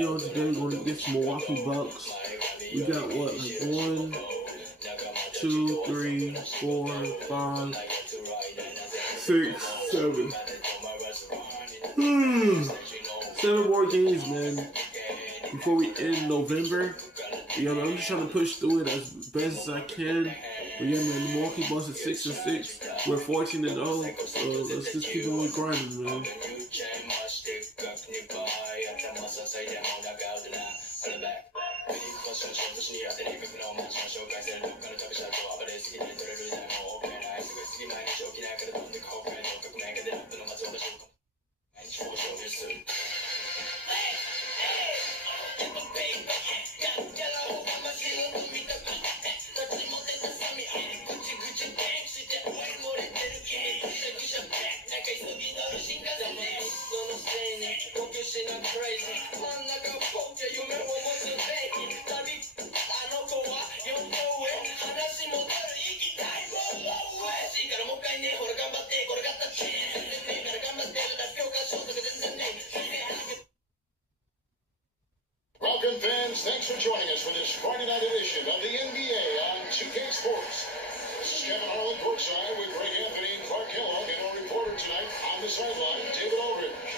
video today. We're going to get some Milwaukee Bucks. We got what, like 1, 2, 3, 4, 5, 6, 7. 7 more games, man, before we end November. You know, I'm just trying to push through it as best as I can. But yeah, man, the Milwaukee Bucks at 6-6. We're 14-0. So let's just keep on grinding, man. Welcome, fans. Thanks for joining us for this Friday night edition of the NBA on 2K Sports. This is Kevin Harlan courtside with Greg Anthony and Clark Kellogg, and our reporter tonight on the sideline, David Aldridge.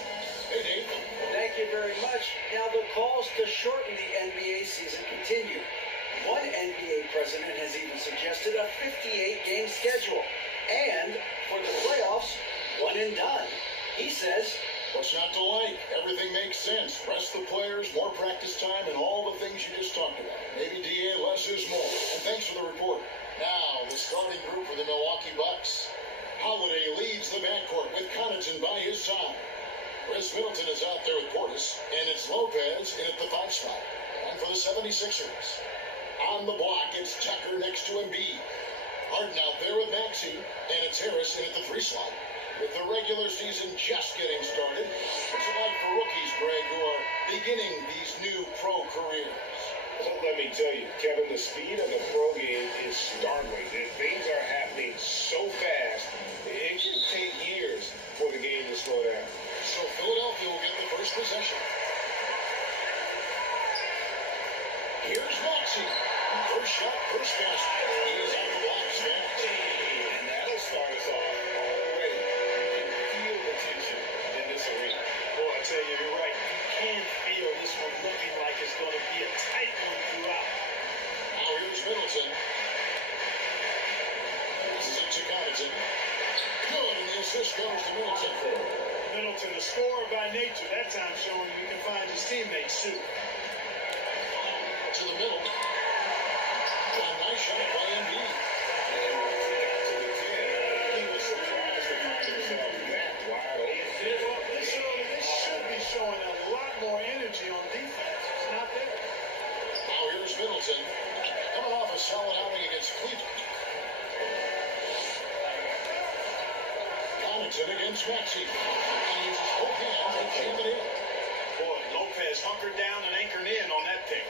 Hey, Dave. Thank you very much. Now, the calls to shorten the NBA season continue. One NBA president has even suggested a 58-game schedule. And for the playoffs, one and done. He says, what's not to like? Everything makes sense. Rest the players, more practice time, and all the things you just talked about. Maybe DA, less is more. And thanks for the report. Now, the starting group for the Milwaukee Bucks. Holiday leads the backcourt with Connaughton by his side. Chris Middleton is out there with Portis, and it's Lopez in at the 5 spot. And for the 76ers, on the block, it's Tucker next to Embiid. Harden out there with Maxey, and it's Harris in at the 3 slot. With the regular season just getting started, what's it like for rookies, Greg, who are beginning these new pro careers? Well, let me tell you, Kevin, the speed of the pro game is startling. Things are happening so fast, it can take years for the game to slow down. So Philadelphia will get the first possession. Here's Maxey. First shot, first pass. He's on the block, snapped. And that'll start us off already. You can feel the tension in this arena. Boy, I tell you, you're right. You can feel this one looking like it's going to be a tight one throughout. Now here's Middleton. This is it to Connaughton. Good, and the assist goes to Middleton. Middleton, a scorer by nature, that time showing you can find his teammates too. To the middle. A nice shot by Embiid. He was surprised to find himself that wide open. Well, this should be showing a lot more energy on defense. It's not there. Now here's Middleton. Coming off a solid outing against Cleveland. Connaughton against Maxey. And he uses both hands to jam it in. Boy, Lopez hunkered down and anchored in on that pick.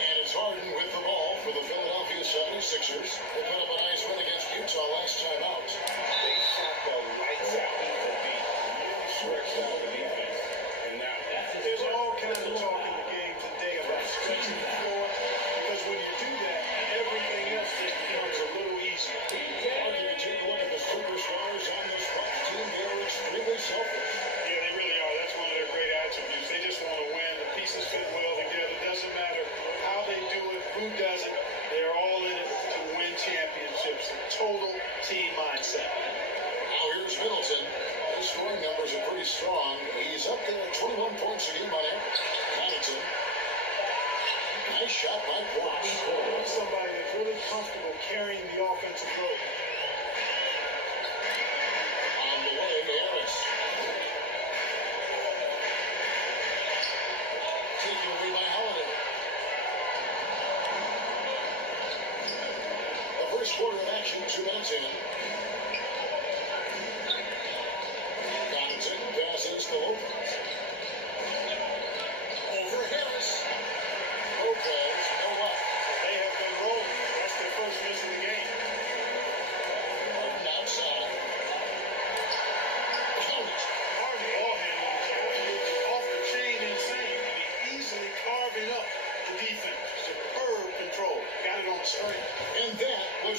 And it's Harden with the ball for the Philadelphia 76ers. They put up a nice win against Utah last time out. They shot the lights out of the beat. Really stretched out the defense. And now There's all kinds of talk in the game today about stretching the floor, because when you do that, everything else just becomes a little easier. If you take a look at the superstars on this Bucks team, they are extremely selfish. Yeah, they really are. That's one of their great attributes. They just want to win. The pieces fit well together. Doesn't matter how they do it, who does it. They're all in it to win championships. A total team mindset. Now here's Middleton. His scoring numbers are pretty strong. He's up there at 21 points a game on average. Connaughton. Nice shot by Portis. Somebody that's really comfortable carrying the offensive load. On the way, Harris. Taken away by Holiday. The first quarter of action, 2 minutes in. Connaughton passes to Lopez. Over Harris. Lopez, no luck. They have been rolling. That's their first miss of the game. Harden outside. Count it. Harden ball handling is absolutely off the chain insane.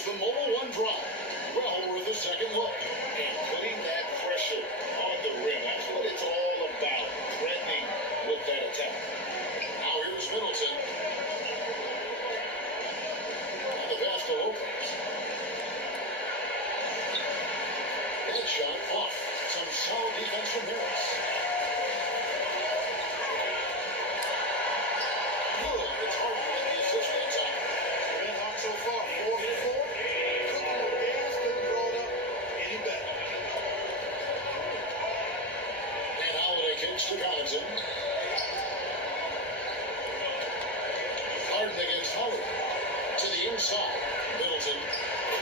Here's the mobile one drive. Well worth a second look. And putting that pressure on the rim, that's what it's all about. Threatening with that attack. Now here's Middleton. And the pass to Lopez. Headshot off. Some solid defense from Harris. Good. It's hard to get the assist that time. Red Hawk so far, 4 for 4. Couple of games, couldn't throw it up any better. And Holiday kicks to Connaughton. Harden against Holiday. To the inside. Middleton.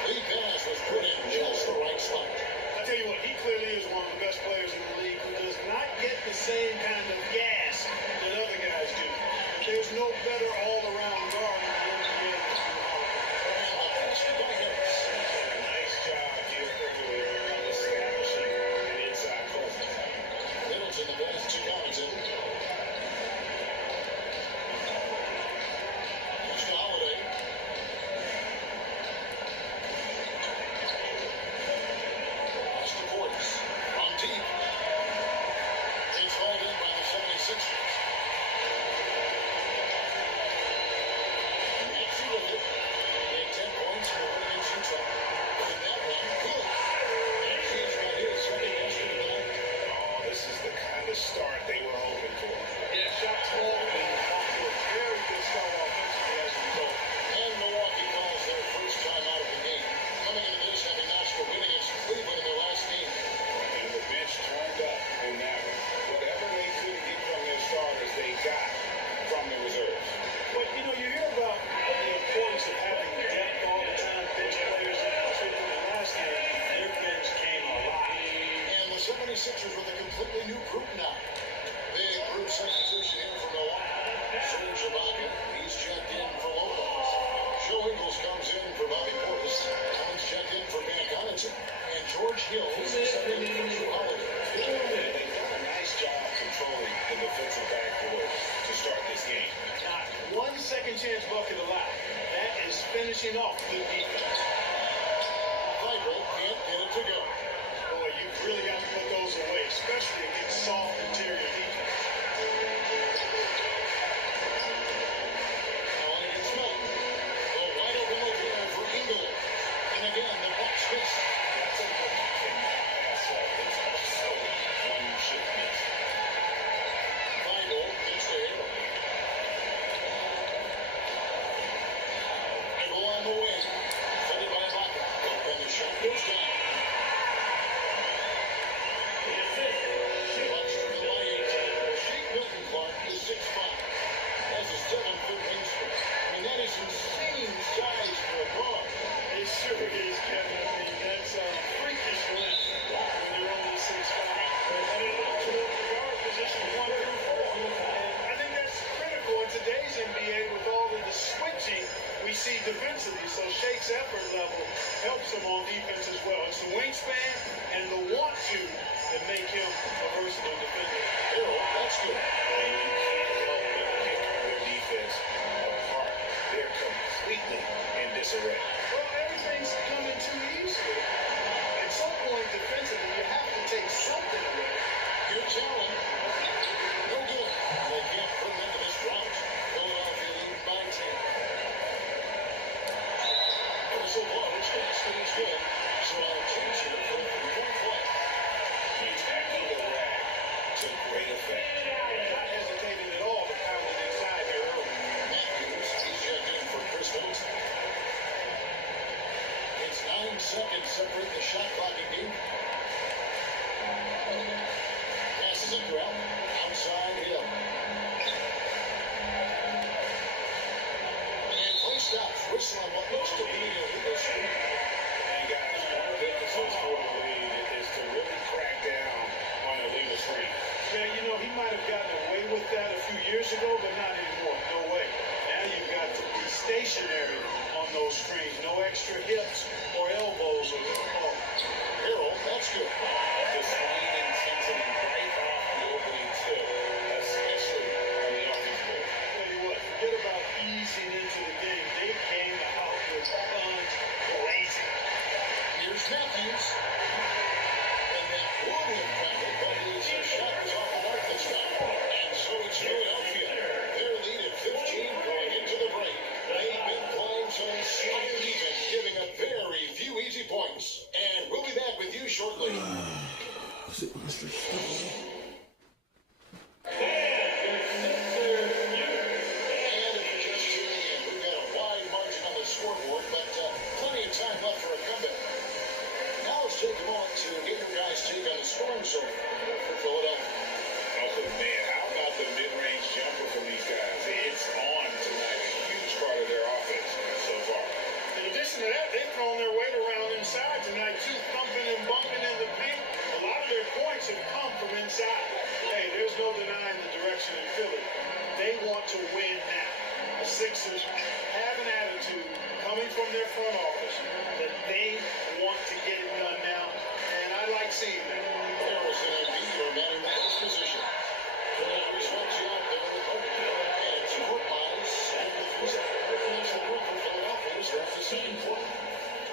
Lead pass was put in just the right spot. I tell you what, he clearly is one of the best players in the league who does not get the same kind of gas that other guys do. But there's no better all-around guard in the NBA than Drew Holiday. And the pass to Harris. Nice job here earlier on establishing an inside presence. Middleton the pass to Connaughton. Here's to Holiday. Pass to Portis. From deep. It's hauled in by the 76ers. Maxey with it. He had 10 points for one against Utah. And that one, good. Maxey's got his second best of the night. Oh, this is the kind of start they were hoping for. Yeah, shot 12 and off to a very good start offensively as a result. And Milwaukee calls their first time out of the game. Coming into this, having notched a win against Cleveland in their last game. And the bench turned up in that one. Whatever they couldn't get from their starters, they got from the reserves. But, you know, you hear about the importance of having depth all the time, bench players, particularly in the last game. Their bench came alive. And the 76ers with a completely new group now. Big group substitution here for Milwaukee. Serge Ibaka, he's checked in for Lopez. Joe Ingles comes in for Bobby Portis. Collins checked in for Van Connaughton. And George Hill is stepping in for Drew Holiday. They've done a nice job controlling the defensive backboard to start this game. Not one second chance bucket allowed. That is finishing off good defense. Vital can't get it to go. Boy, you really got to put those away, especially against soft interior defense. Allen against Milton. The wide open opener for Ingle. And again, the box miss. That's a look you cannot pass up. It's also one you should miss. Vital gets to Hill. Ingle on the wing. Defended by Ibaka. And the shot goes down. Bucks trail by 8. Shake Milton Clark is 6'5". Has a 7-foot wingspan. I mean, that is insane size for a guard. It sure is, Kevin. I mean, that's a freakish length when you're only 6'5". And it allows you to guard position 1 through 4. And I think that's critical in today's NBA with all of the switching we see defensively. So Shake's effort level helps him on defense as well. It's the wingspan and the want to that make him a versatile defender. Harold, that's good. And you can't help but pick their defense apart. They're completely in disarray. Well, everything's coming too easily. At some point defensively, you have to take something away. Here's Allen. No good. They can't put him into this route. Philadelphia leading by 10. Whistle blows. Basket is good. So I'll change it for the point play. Attacking the rack to great effect. Not hesitating at all to pound it inside here early. Matthews, he's checked in for Chris Middleton. It's 9 seconds separate the shot clock and game. Passes it throughout. Outside Hill. And play stops. Whistle on what looks to be a legal screen. And guys, one of the emphasis for the league is to really crack down on illegal screen. Yeah, you know, he might have gotten away with that a few years ago, but not anymore. No way. Now you've got to be stationary on those screens. No extra hips or elbows or Harold, that's good. The swing intensity right off the opening tip, especially on the offensive board. Tell you what, forget about easing into the game. They came out with tons, want to win now. The Sixers have an attitude coming from their front office that they want to get it done now, and I like seeing that. Harrison and Embiid are manning the post position. He swings you out there in the post. And it's Court Miles. And that's the group for Philadelphia. Starts the second quarter.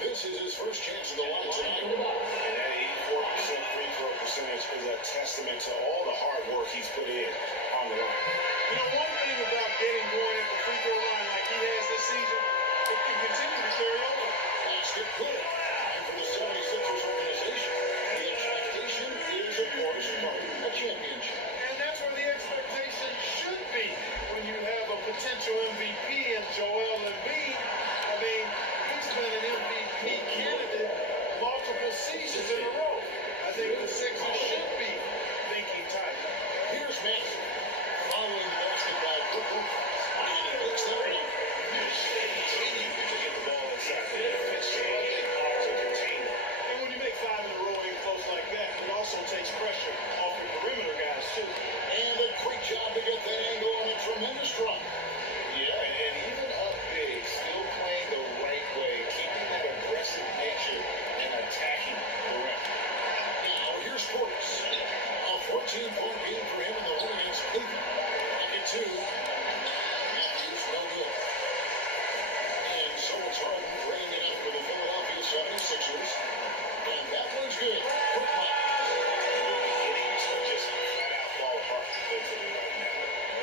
This is his first chance in the line tonight. And that 84% free throw percentage is a testament to all the hard work he's put in on the line. You know, one thing about getting going at the free throw line like he has this season, it can continue to carry over. Basket good. And for the 76ers organization, the expectation is, of course, a championship. And that's where the expectation should be when you have a potential MVP in Joel Embiid. I mean, he's been an MVP candidate multiple seasons in a row. I think the Sixers should be thinking tight. Here's Maxey. Following the basket by Brooklyn. And he makes that one. Continue to get the ball inside the defense. Hard to contain. And when you make 5 in a row in close like that, it also takes pressure off your perimeter guys, too. And a great job to get that angle on a tremendous run. Yeah, and even up big, still playing the right way, keeping that aggressive nature and attacking the rim. Now, here's Portis. A 14-point game for him in the win against Cleveland. Back at 2. Matthews, no good. And so it's Harden bringing it up for the Philadelphia 76ers. And that one's good. Quick line. Beginning to just flat out fall apart defensively right now,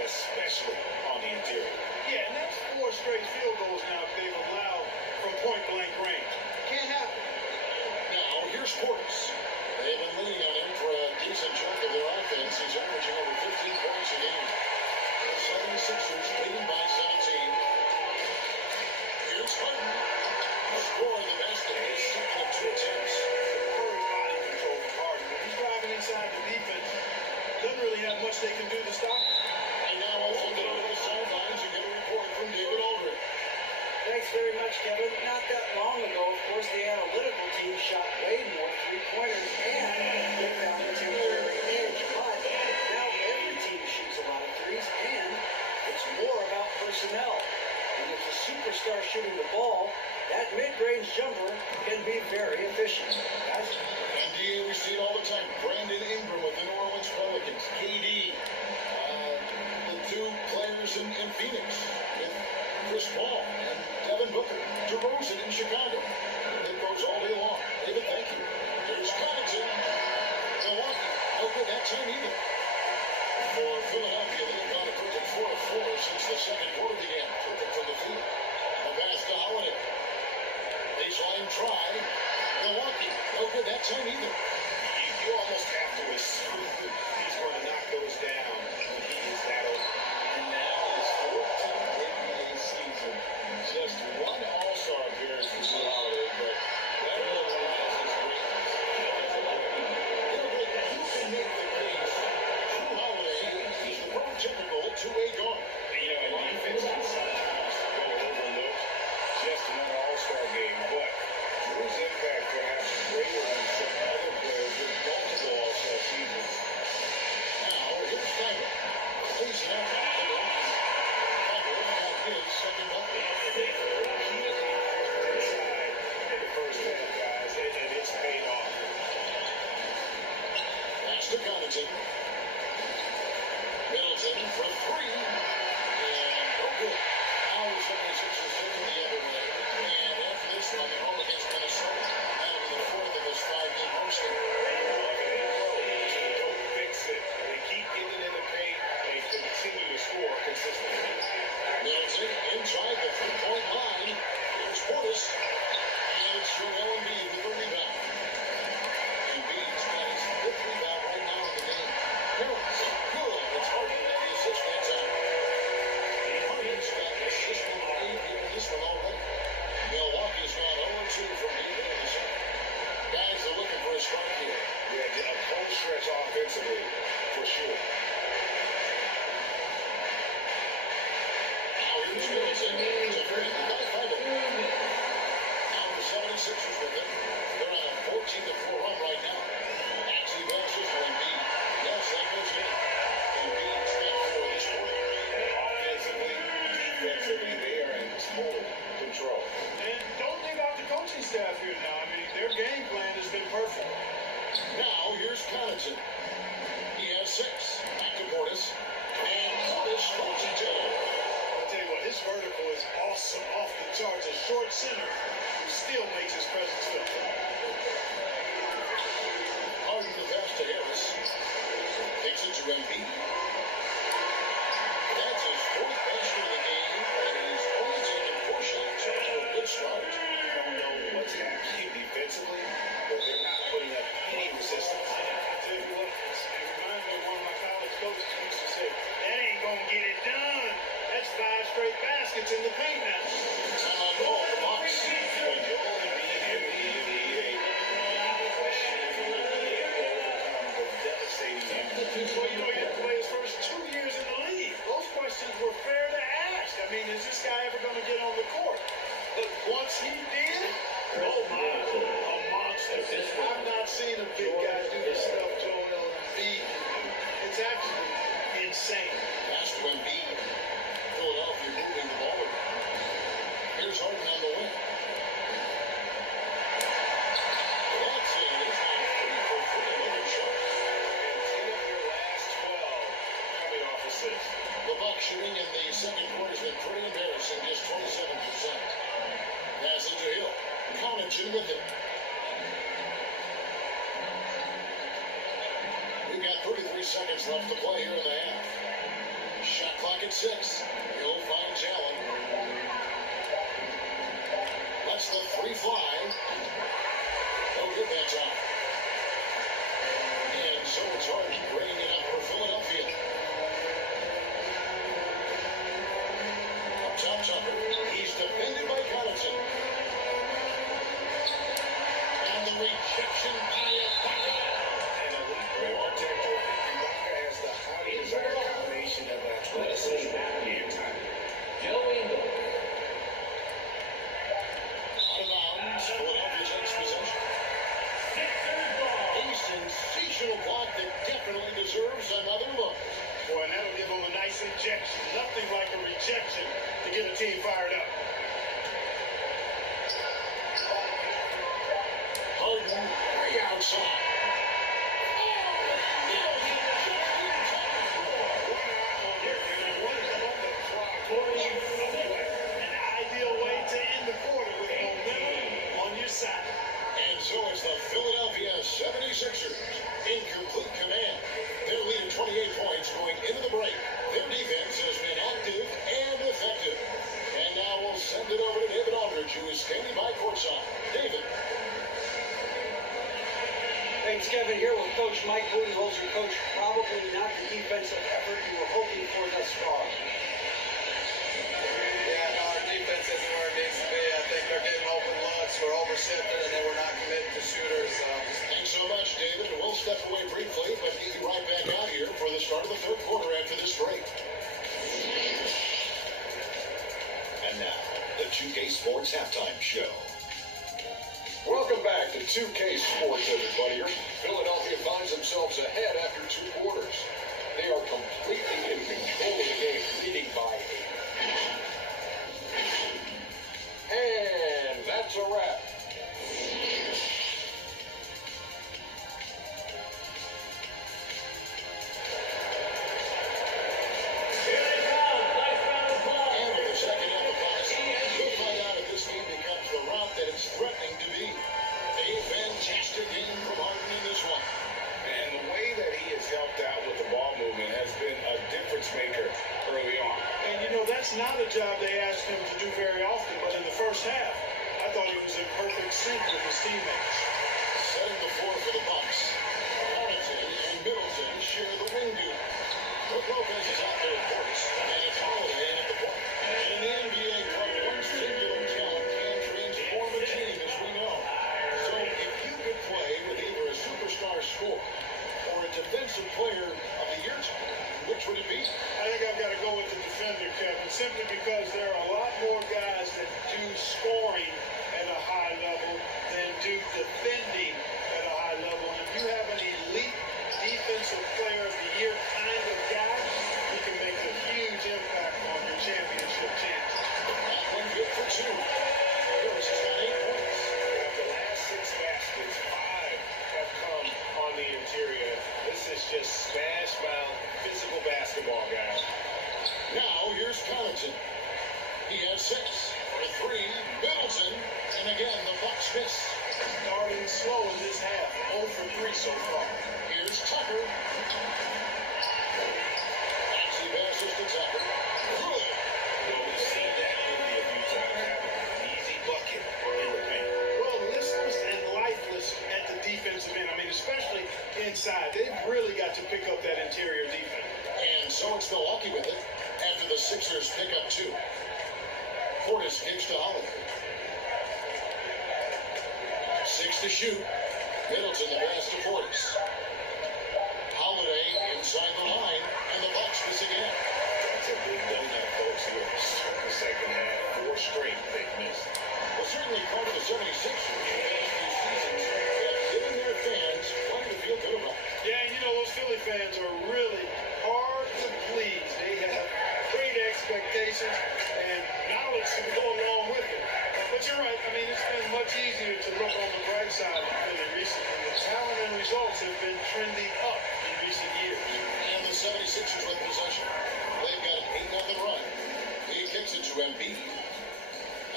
especially on the interior. Yeah, and that's 4 straight field goals now they've allowed from point-blank range. Can't happen. Now, here's Portis. They've been leaning on him for a decent chunk of their offense. He's averaging over 15 points a game. The 76ers leading by 17. Here's Harden. Scoring the basket. His second of 2 attempts. Perfect body control from Harden. When he's driving inside the defense, doesn't really have much they can do to stop him. And now let's look over the sidelines and get a report from David Aldridge. Thanks very much, Kevin. Not that long ago, of course, the analytical team shot way more three-pointers and they found the temporary edge. But now every team shoots a lot of threes, and it's more about personnel. When there's a superstar shooting the ball, that mid-range jumper can be very efficient. Guys? NBA, we see it all the time. Brandon Ingram with the New Orleans Pelicans. KD. The 2 players in Phoenix with Chris Paul and Devin Booker. DeRozan in Chicago. It goes all day long. David, thank you. Here's Connaughton. Milwaukee. No good that time either. For Philadelphia, they've gone a quick 4 of 4 since the second quarter began. Flipping from the field. A pass to Holiday. Baseline try. Milwaukee. No good that time either. You almost have to assume he's going to knock those down when he is that open. And now his 14th NBA season. Just one All-Star appearance for Drew Holiday, but that underlies his greatness. You can make the case. Drew Holiday is the prototypical two-way guard. You know, and defense can sometimes go overlooked. Just another All-Star game, but Drew's impact perhaps greater than some other players with multiple All-Star seasons. Now, here's center who still makes his presence felt. Harden the pass to Harris. Takes it to Embiid. That's his fourth basket of the game, and he's only taken 4 shots after a good start. I don't know what's happening defensively, but they're not putting up any resistance. I tell you what, it reminds me of one of my college coaches who used to say, that ain't gonna get it done. That's 5 straight baskets in the paint now. Time on ball, the Bucks. When Joel Embiid and the NBA question if he will be able to overcome the devastating impact. Well, you know, he didn't play his first 2 years in the league. Those questions were fair to ask. I mean, is this guy ever going to get on the court? But once he did, oh my, a monster. I've not seen a big guy do the stuff Joel Embiid can do. It's absolutely insane. Pass to Embiid. Philadelphia moving the ball around. Here's Harden on the wing. That's it. He's on 3 for 3. Looking sharp. And 10 of their last 12 coming off assists. The Bucks shooting in the second quarter has been pretty embarrassing, just 27%. Pass it to Hill. Connaughton with it. We've got 33 seconds left to play here in the half. Shot clock at 6. Hill finds Allen. Lets the 3 fly. No good that time. And so it's Harden bringing it up for Philadelphia. Up top, Tucker. He's defended by Connaughton. And the rejection by Ibaka. An elite rim protector, Ibaka has the highly desired combination of athleticism and timing. Out of bounds. Philadelphia takes possession. A sensational block that definitely deserves another look. Boy, and that'll give them a nice injection. Nothing like a rejection to get a team fired up. Harden way outside. An ideal way to end the quarter with momentum on your side. And so is the Philadelphia 76ers in complete command. They're leading 28 points going into the break. Their defense has been active and effective. And now we'll send it over to David Aldridge, who is standing by courtside. David. Thanks, Kevin. Here with Coach Mike Budenholzer. Coach, probably not the defensive effort you were hoping for thus far. Yeah, no, our defense isn't where it needs to be. I think they're getting open looks. We're overshifting, and then we're not committing to shooters. Thanks so much, David. And we'll step away briefly, but get you right back out here for the start of the third quarter after this break. And now, the 2K Sports Halftime Show. Welcome back to 2K Sports, everybody. Philadelphia finds themselves ahead after 2 quarters. They are completely in control of the game, leading by 8. And that's a wrap. And with the second half of class, we'll find out if this game becomes the route that it's threatening to be. A fantastic game from Harden in this one. And the way that he has helped out with the ball movement has been a difference maker early on. And you know, that's not a job they asked him to do very often, but in the first half, I thought he was in perfect sync with his teammates. Setting the floor for the Bucks. Connaughton and Middleton share the wing duty. Brook Lopez is out there, of course, and it's Holiday at the point. And in the NBA, one singular talent can transform a team, as we know. So if you could play with either a superstar scorer or a defensive player of the year team, which would it be? I think I've got to go with the defender, Kevin, simply because there are a lot more guys that do scoring at a high level than do defending at a high level. And if you have an elite defensive player of the year kind of guy, he can make a huge impact on your championship chances. That one good for 2. Harris has got 8 points. Of the last 6 baskets, 5 have come on the interior. This is just smash-mouth, physical basketball, guys. Now here's Connaughton. He has 6 for 3. Middleton. so far. Here's Tucker. Maxey passes to Tucker. Good. Well, we've seen that movie a few times. Having an easy bucket in the paint. Well, listless and lifeless at the defensive end. I mean, especially inside. They've really got to pick up that interior defense. And so it's Milwaukee with it after the Sixers pick up 2. Portis kicks to Holiday. 6 to shoot. Middleton the pass to Portis. Holiday inside the line, and the Bucks miss again. That's a big donut, folks, here. The second half, 4 straight they've missed. Well, certainly part of the 76ers in the last few seasons have given their fans plenty to feel good about. Yeah, and you know, those Philly fans are really hard to please. They have great expectations and knowledge to go along with it. But you're right. I mean, it's been much easier to look on the bright side of Philly recently. The talent and results have been trending up in recent years. And the 76ers with possession. They've got an 8-0 run. He kicks it to Embiid.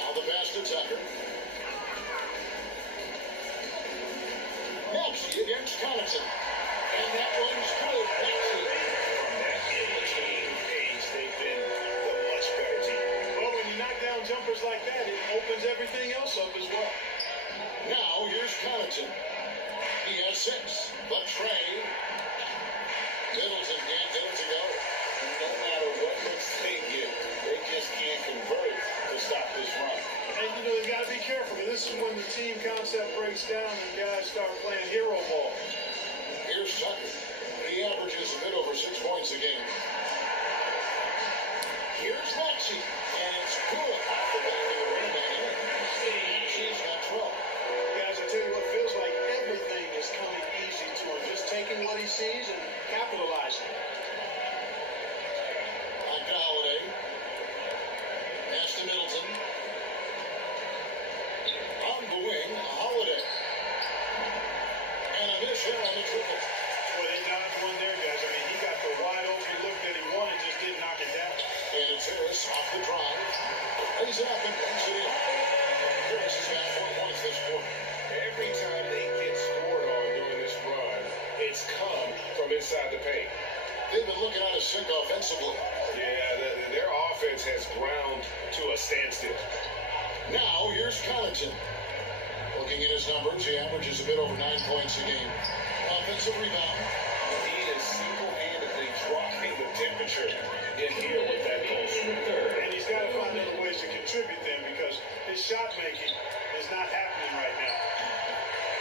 Now the pass to Tucker. Maxey against Connaughton. And that one's good. Maxey. From that in-between page, they've been the much better team. Well, when you knock down jumpers like that, it opens everything else up as well. Now here's Connaughton. He has 6. But Trey. Middleton can't get it to go. No matter what looks they get, they just can't convert to stop this run. And, you know, they've got to be careful. This is when the team concept breaks down and guys start playing hero ball. Here's Tucker. He averages a bit over 6 points a game. Here's Maxey. And it's good off the back of the rim and in. Maxey's got 12. Guys, I tell you what, feels like everything is coming easy to him. Just taking what he sees and capitalizing. Back to Holiday. Pass to Middleton. On the wing, Holiday. And a miss here on the triple. Boy, they dodged one there, guys. I mean, he got the wide open look that he wanted, just didn't knock it down. And it's Harris off the drive. Lays it up and punches it in. Harris has got 4 points this quarter. Every time they get scored on during this run, it's come from inside the paint. They've been looking out of sync offensively. Yeah, their offense has ground to a standstill. Now, here's Connaughton. Looking at his numbers, he averages a bit over 9 points a game. Offensive rebound. He is single-handedly dropping the temperature in here with that goal. And he's got to find other ways to contribute then because his shot making is not happening right now.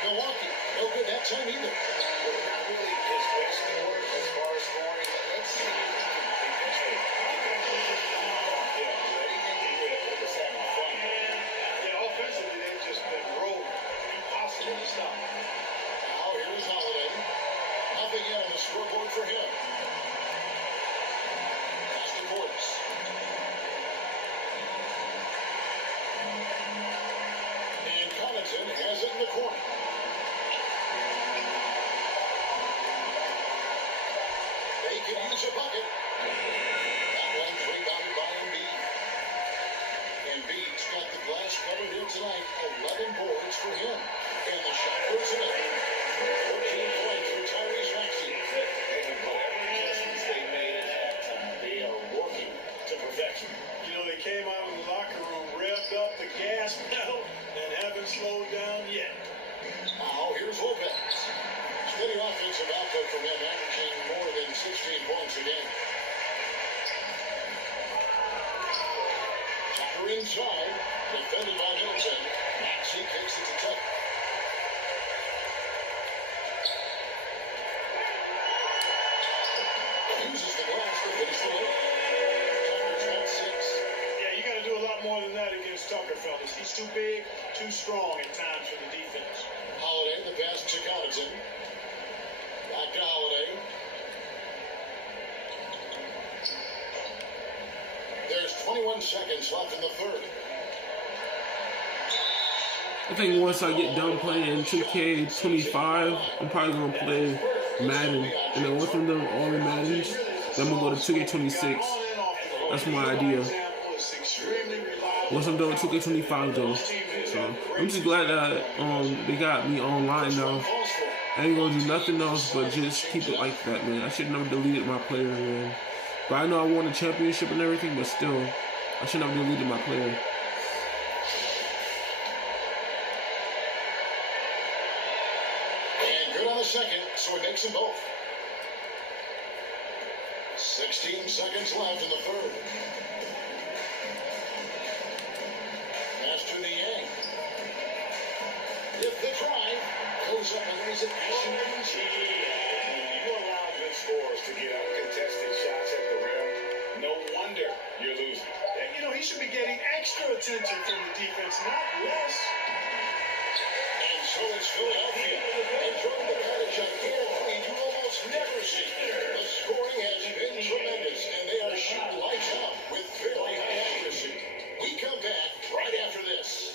Milwaukee, no good that time either. Well, not really his best score as far as scoring. Let's see. Yeah, offensively, they've just been rolling. Impossible to stop. Now, here's Holiday. Nothing yet on the scoreboard for him. Pass to Portis. And Connaughton has it in the corner. They could use a bucket. That one's rebounded by Embiid. Embiid's got the glass covered here tonight. 11 boards for him. And the shot goes in. 14 points for Tyrese Maxey. And whatever adjustments they made at halftime, they are working to perfection. You know, they came out of the locker room, revved up the gas pedal, and haven't slowed down yet. Now, here's Lopez. Steady offensive output from him, averaging more than 16 points a game. Tucker inside, defended by Middleton. Maxey kicks it to Tucker. Uses the glass to finish the hit. Tucker's got 6. Yeah, you got to do a lot more than that against Tucker, fellas. He's too big, too strong at times for the defense. Holiday, the pass to Connaughton. Back to Holiday. There's 21 seconds left in the third. I think once I get done playing 2K25, I'm probably going to play Madden. And then once I'm done with all the Maddens, then I'm going to go to 2K26. That's my idea. Once I'm done with 2K25 though. So I'm just glad that they got me online now. I ain't gonna do nothing else but just keep it like that, man. I should never deleted my player, man. But I know I won a championship and everything, but still, I should never deleted my player. And good on the second, so it makes them both. 16 seconds left in the third. Pass to the Yang. If the drive goes up and lays it nice and easy. You allow good scorers to get uncontested shots at the rim. No wonder you're losing. And, you know, he should be getting extra attention from the defense, not less. And so it's Philadelphia. They drove the coverage on Milwaukee you almost never see. The scoring has been tremendous, and they are shooting lights out with very high accuracy. We come back right after this.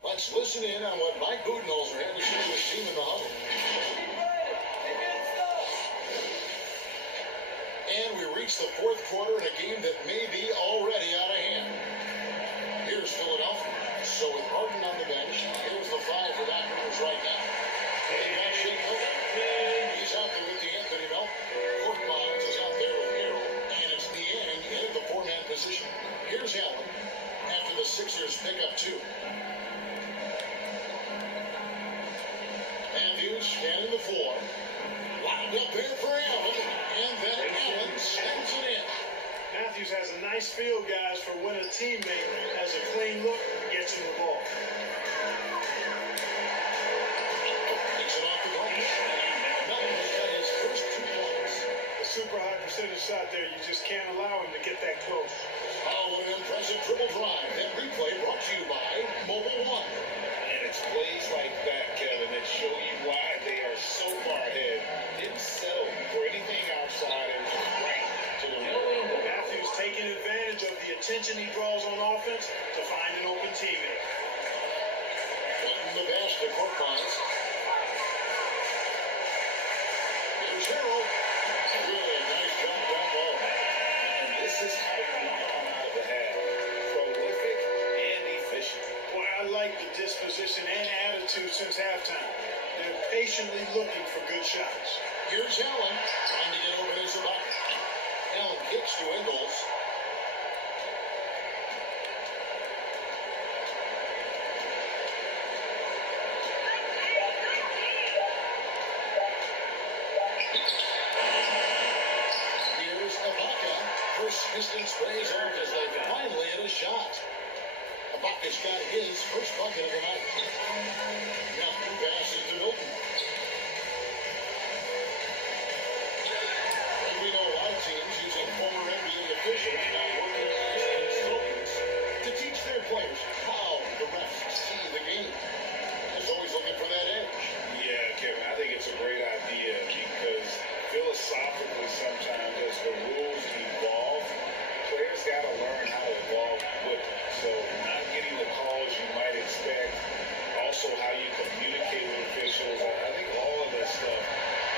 Let's listen in on what Mike Budenholzer had to say to his team in the huddle. And we reach the fourth quarter in a game that may be already out of hand. Here's Philadelphia. So with Harden on the bench, here's the five for Doc Rivers right now. They got Shea Milton. He's out there with the Anthony Belt. Court Bonds is out there with Harrell. And it's the end in the four-man position. Here's Allen after the Sixers pick up two. Matthews scanning the floor. Lined up there for Allen. And then Allen sends it in. Matthews has a nice feel, guys, for when a teammate has a clean look, gets him the ball. Takes it off the glass. Melton's got his first 2 points. A super high percentage shot there. You just can't allow him to get that close. Oh, what an impressive triple drive. That replay brought to you by Mobile One. And it's plays like that, Kevin, that show you why they are so far ahead. Didn't settle for anything outside and right to the rim. Matthews taking advantage of the attention he draws on offense to find an open teammate. Button the bash to Court Bonds. Here's Harrell. Really nice jump down low. And this is how you come out of the half. Prolific and efficient. Boy, I like the disposition and attitude since halftime. They're patiently looking for good shots. Here's Allen. Trying to get over to Zabaka. Allen kicks to Ingles. Here's Ibaka. First piston sprays off as they finally hit a shot. Ibaka's got his first bucket of the night. Now two passes to Milton. And we know a lot of teams using former NBA officials now working as consultants to teach their players how the refs see the game. It's always looking for that edge. Yeah, Kevin, I think it's a great idea because philosophically sometimes as the rules evolve, players got to learn how to evolve with it. So not getting the calls you might expect, also how you communicate with officials. I think all of that stuff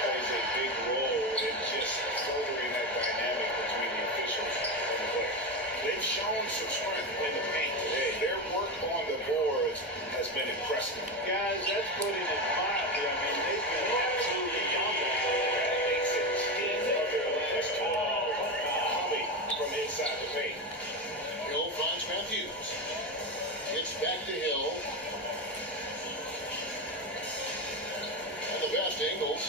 plays a big role in just furthering that dynamic between the officials and the players. They've shown some strength in the paint today. Their work on the boards has been impressive. Guys, that's putting it mildly. I mean, they've been absolutely dominant. That makes it 10 of their last 12. Holly from inside the paint. Hill finds Matthews. It's back to Hill. And the best Ingles.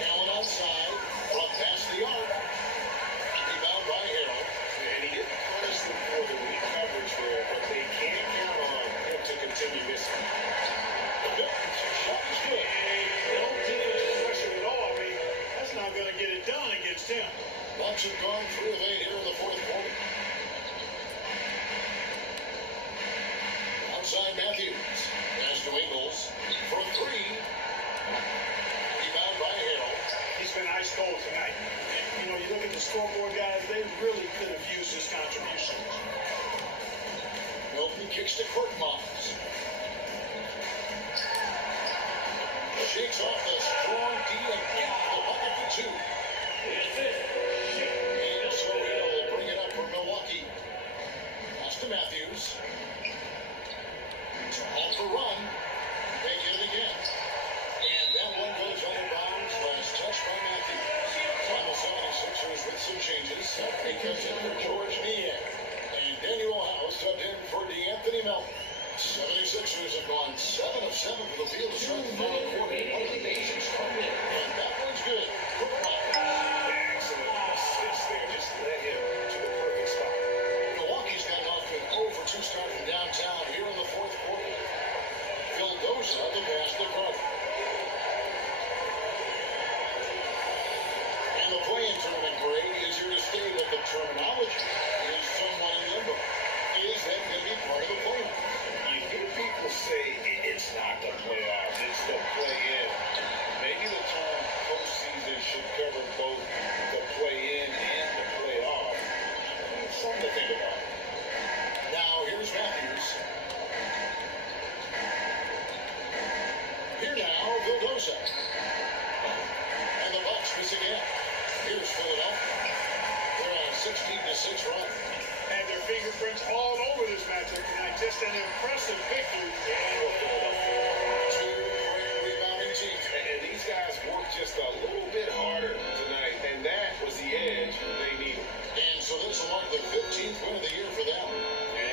Allen outside. Brought past the arc. Rebound by Harrell. And he didn't punish them for the weak coverage there, but they can't count on him to continue missing. Shot is good. No defensive pressure at all. I mean, that's not going to get it done against him. Bucks have gone 3 of 8 here in the fourth quarter. kicks to Korkmaz. Shakes off the strong D and gets the bucket for two. And so he'll bring it up for Milwaukee. Pass to Matthews. Off the run. They get it again. And that one goes out of bounds. Last touch by Matthews. Final 76ers with some changes. He comes in for George Niang. And Daniel House subbed in for DeAnthony Melton. 76ers have gone 7 of 7 for the field to start the final quarter. One of the amazing start. And that one's good. Excellent assist there. Just led him to the perfect spot. Milwaukee's gotten off to an 0 for 2 start from downtown here in the fourth quarter. Vildosa the pass to Carter. And the play-in tournament grade is here to stay, but the terminology is somewhat in limbo. Is that going to be part of the play-in? You hear people say it's not the playoffs, it's the play-in. Maybe the term postseason should cover both the play-in and the playoff. Something to think about. Now, here's Matthews. Here now, Vildosa. And the Bucks miss again. Here's Philadelphia. They're on a 16-6 run. Had their fingerprints all over this matchup tonight. Just an impressive victory. Two great rebounding teams. And these guys worked just a little bit harder tonight, and that was the edge they needed. And so this will mark the 15th win of the year for them.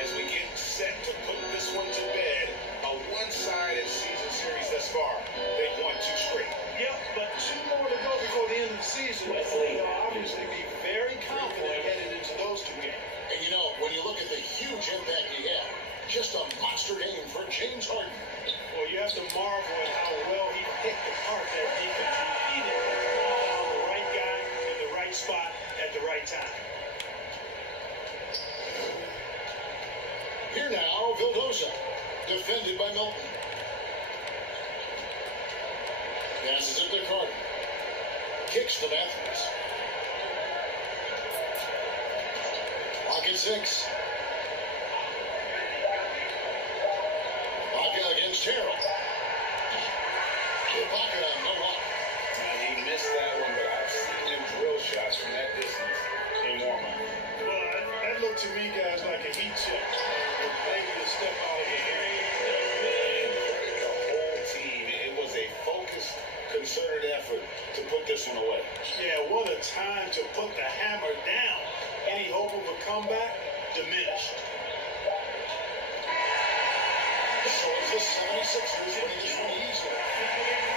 As we get set to put this one to bed, a one-sided season series thus far. They've won 2 straight. Yep, but 2 more to go before the end of the season. They'll obviously be very confident headed into those 2 games. And you know, when you look at the huge impact he had, just a monster game for James Harden. Well, you have to marvel at how well he picked apart that defense. He found the right guy in the right spot at the right time. Here now, Vildosa, defended by Milton. Passes it to Carter. Kicks to Matthews. Pocket 6. Ibaka against Terrell. Ibaka, no luck. He missed that one, but I've seen him drill shots from that distance in warm-up. Well, that looked to me, guys, like a heat check. Maybe a step out of the game. And credit the whole team. It was a focused, concerted effort to put this one away. Yeah, what a time to put the hammer down. Any hope of a comeback diminished. So it's the 76ers winning this one easily.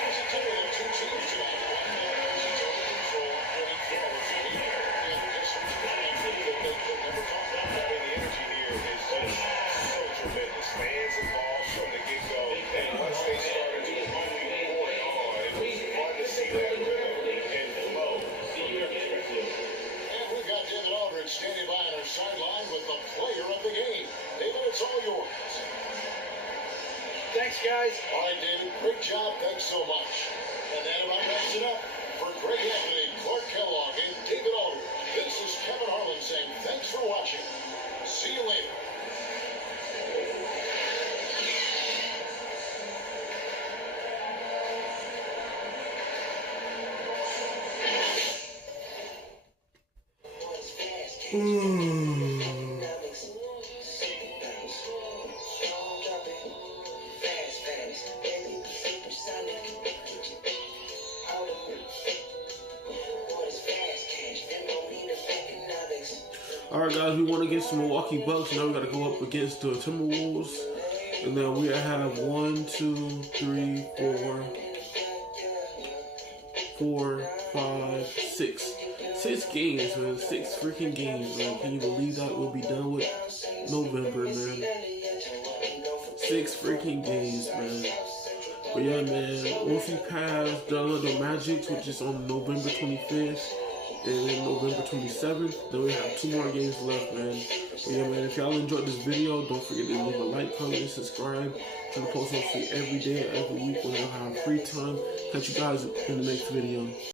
It's a tale of 2 teams tonight. One is in total control, winning forward. The Pistons playing for the number 5. The energy here is just so tremendous. Fans involved from the get-go. And once they started to move forward, it was fun to see that rhythm and flow. And we've got David Aldridge standing by on our sideline with the player of the game. David, it's all yours. Thanks, guys. All right, David, great job. Thanks so much. And that about wraps it up. For Greg Anthony, Clark Kellogg, and David Aldridge, this is Kevin Harlan saying thanks for watching. See you later. Alright guys, we want to get some Milwaukee Bucks. Now we got to go up against the Timberwolves. And then we have 1, 2, 3, 4, 5, 6. 6 games, man. 6 freaking games, man. Can you believe that? We'll be done with November, man. 6 freaking games, man. But yeah, man. Once we pass the Orlando Magic, which is on November 25th, and then November 27th, then we have 2 more games left, man. But yeah, man, if y'all enjoyed this video, don't forget to leave a like, comment, and subscribe. Trying to post on free every day, every week when I have free time. Catch you guys in the next video.